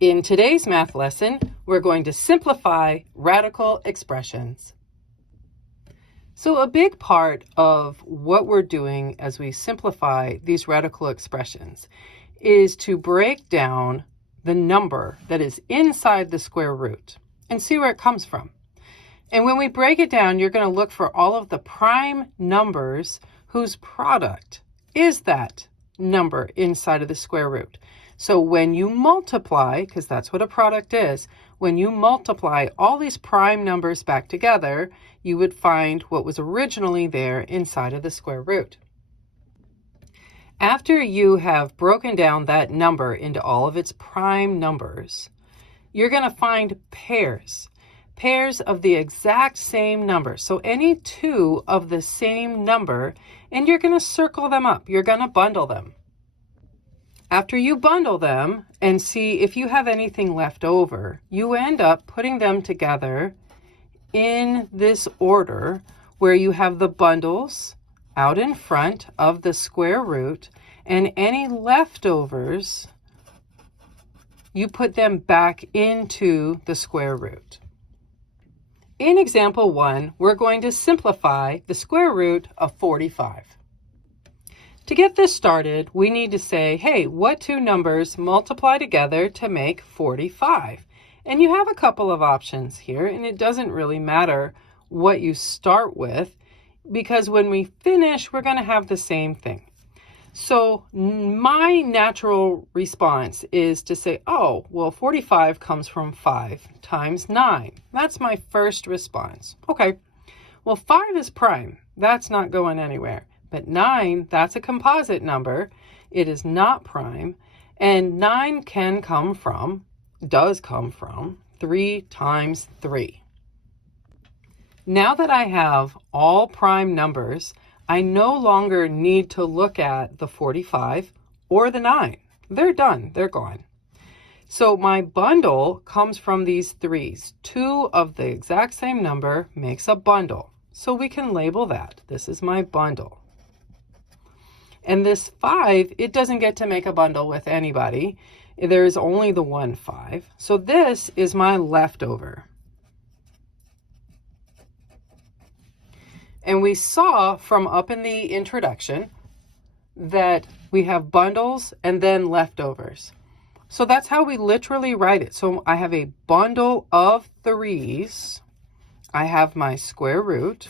In today's math lesson, we're going to simplify radical expressions. So a big part of what we're doing as we simplify these radical expressions is to break down the number that is inside the square root and see where it comes from. And when we break it down, you're going to look for all of the prime numbers whose product is that number inside of the square root. So when you multiply, because that's what a product is, when you multiply all these prime numbers back together, you would find what was originally there inside of the square root. After you have broken down that number into all of its prime numbers, you're going to find pairs of the exact same number. So any two of the same number, and you're going to circle them up. You're going to bundle them. After you bundle them and see if you have anything left over, you end up putting them together in this order where you have the bundles out in front of the square root, and any leftovers, you put them back into the square root. In example 1, we're going to simplify the square root of 45. To get this started, we need to say, hey, what two numbers multiply together to make 45? And you have a couple of options here, and it doesn't really matter what you start with, because when we finish, we're going to have the same thing. So my natural response is to say, oh, well, 45 comes from 5 times 9. That's my first response. Okay, well, 5 is prime. That's not going anywhere. But 9, that's a composite number. It is not prime. And 9 does come from 3 times 3. Now that I have all prime numbers, I no longer need to look at the 45 or the 9. They're done. They're gone. So my bundle comes from these 3's. 2 of the exact same number makes a bundle. So we can label that. This is my bundle. And this 5, it doesn't get to make a bundle with anybody. There's only the one 5. So this is my leftover. And we saw from up in the introduction that we have bundles and then leftovers. So that's how we literally write it. So I have a bundle of 3's. I have my square root.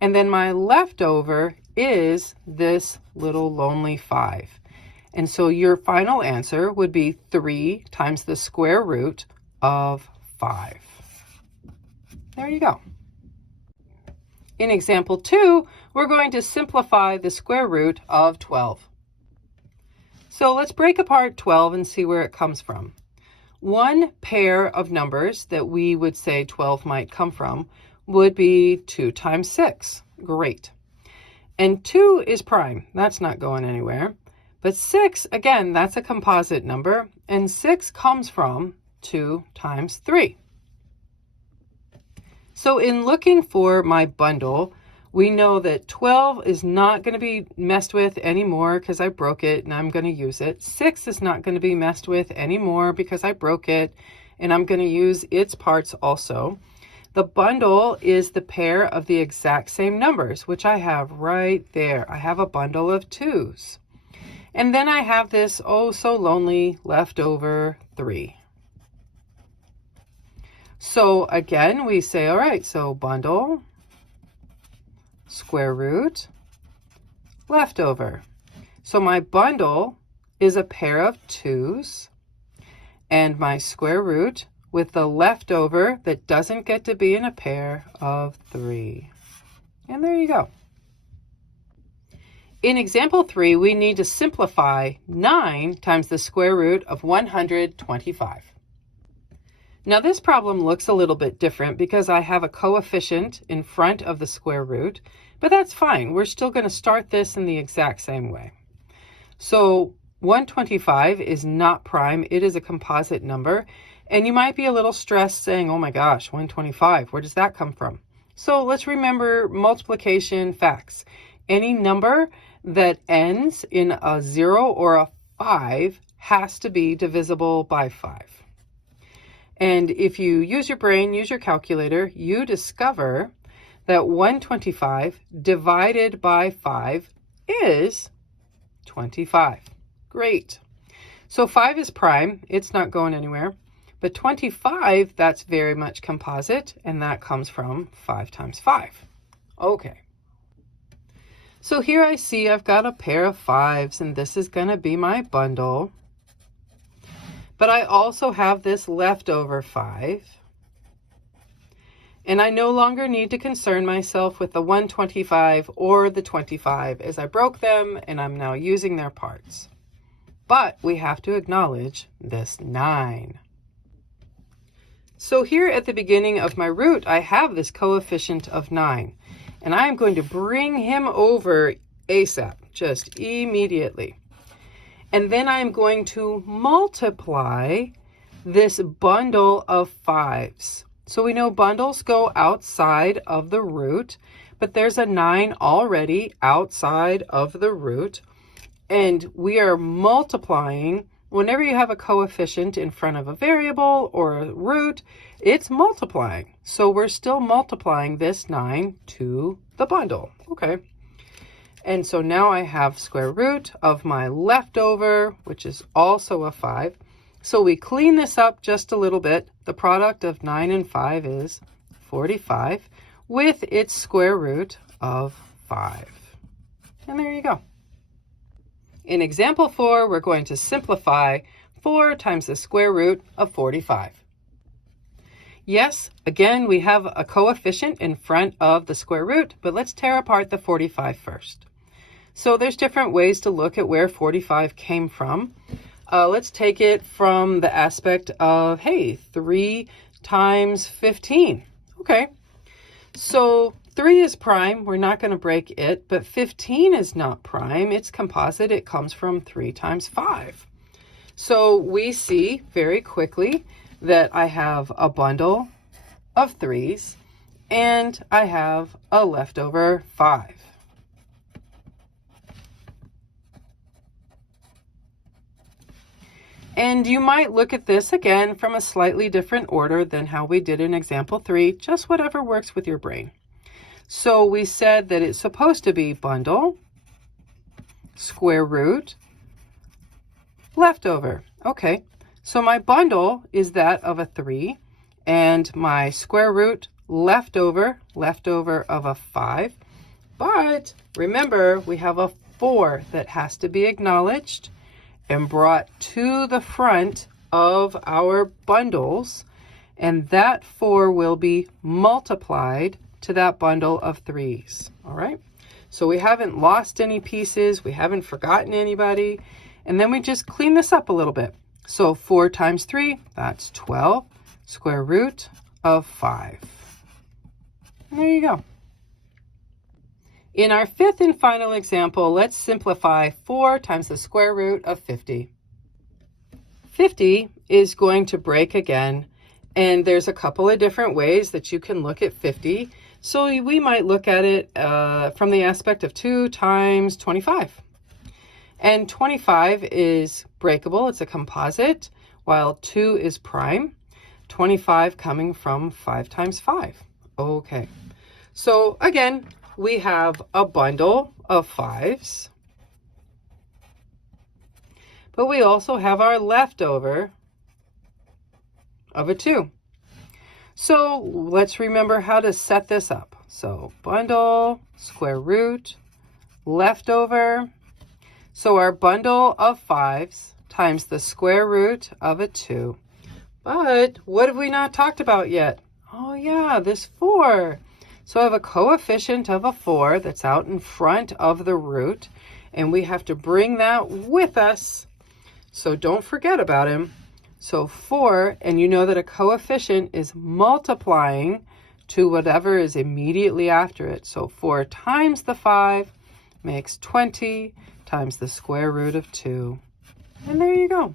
And then my leftover is this little lonely 5. And so your final answer would be 3 times the square root of 5. There you go. In example 2, we're going to simplify the square root of 12. So let's break apart 12 and see where it comes from. One pair of numbers that we would say 12 might come from would be 2 times 6. Great. And 2 is prime. That's not going anywhere. But 6, again, that's a composite number. And 6 comes from 2 times 3. So in looking for my bundle, we know that 12 is not going to be messed with anymore because I broke it and I'm going to use it. 6 is not going to be messed with anymore because I broke it and I'm going to use its parts also. The bundle is the pair of the exact same numbers, which I have right there. I have a bundle of 2's. And then I have this oh so lonely leftover 3. So again, we say, all right, so bundle, square root, leftover. So my bundle is a pair of 2's, and my square root with the leftover that doesn't get to be in a pair of 3. And there you go. In example 3, we need to simplify 9 times the square root of 125. Now this problem looks a little bit different because I have a coefficient in front of the square root, but that's fine. We're still going to start this in the exact same way. So 125 is not prime. It is a composite number. And you might be a little stressed saying, oh my gosh, 125, where does that come from? So let's remember multiplication facts. Any number that ends in a 0 or a 5 has to be divisible by 5. And if you use your brain, use your calculator, you discover that 125 divided by 5 is 25. Great. So 5 is prime. It's not going anywhere. But 25, that's very much composite, and that comes from 5 times 5. Okay. So here I see I've got a pair of 5s, and this is going to be my bundle. But I also have this leftover 5. And I no longer need to concern myself with the 125 or the 25 as I broke them and I'm now using their parts. But we have to acknowledge this 9. So here at the beginning of my root, I have this coefficient of 9. And I am going to bring him over ASAP, just immediately. And then I'm going to multiply this bundle of 5s. So we know bundles go outside of the root, but there's a 9 already outside of the root. And we are multiplying. Whenever you have a coefficient in front of a variable or a root, it's multiplying. So we're still multiplying this 9 to the bundle. Okay. And so now I have square root of my leftover, which is also a 5. So we clean this up just a little bit. The product of 9 and 5 is 45 with its square root of 5. And there you go. In example 4, we're going to simplify 4 times the square root of 45. Yes, again, we have a coefficient in front of the square root, but let's tear apart the 45 first. So there's different ways to look at where 45 came from. Let's take it from the aspect of, hey, 3 times 15. Okay, so 3 is prime. We're not going to break it, but 15 is not prime. It's composite. It comes from 3 times 5. So we see very quickly that I have a bundle of 3s and I have a leftover 5. And you might look at this again from a slightly different order than how we did in example 3, just whatever works with your brain. So we said that it's supposed to be bundle, square root, leftover. Okay, so my bundle is that of a 3, and my square root leftover of a 5. But remember, we have a 4 that has to be acknowledged and brought to the front of our bundles, and that 4 will be multiplied to that bundle of 3s. All right, so we haven't lost any pieces, we haven't forgotten anybody, and then we just clean this up a little bit. So 4 times 3, that's 12, square root of 5. And there you go. In our 5th and final example, let's simplify 4 times the square root of 50. 50 is going to break again, and there's a couple of different ways that you can look at 50. So we might look at it from the aspect of 2 times 25. And 25 is breakable, it's a composite, while 2 is prime. 25 coming from 5 times 5. Okay, so again, we have a bundle of 5s, but we also have our leftover of a 2. So let's remember how to set this up. So bundle, square root, leftover. So our bundle of 5s times the square root of a 2. But what have we not talked about yet? Oh yeah, this 4. So I have a coefficient of a 4 that's out in front of the root, and we have to bring that with us. So don't forget about him. So 4, and you know that a coefficient is multiplying to whatever is immediately after it. So 4 times the 5 makes 20 times the square root of 2. And there you go.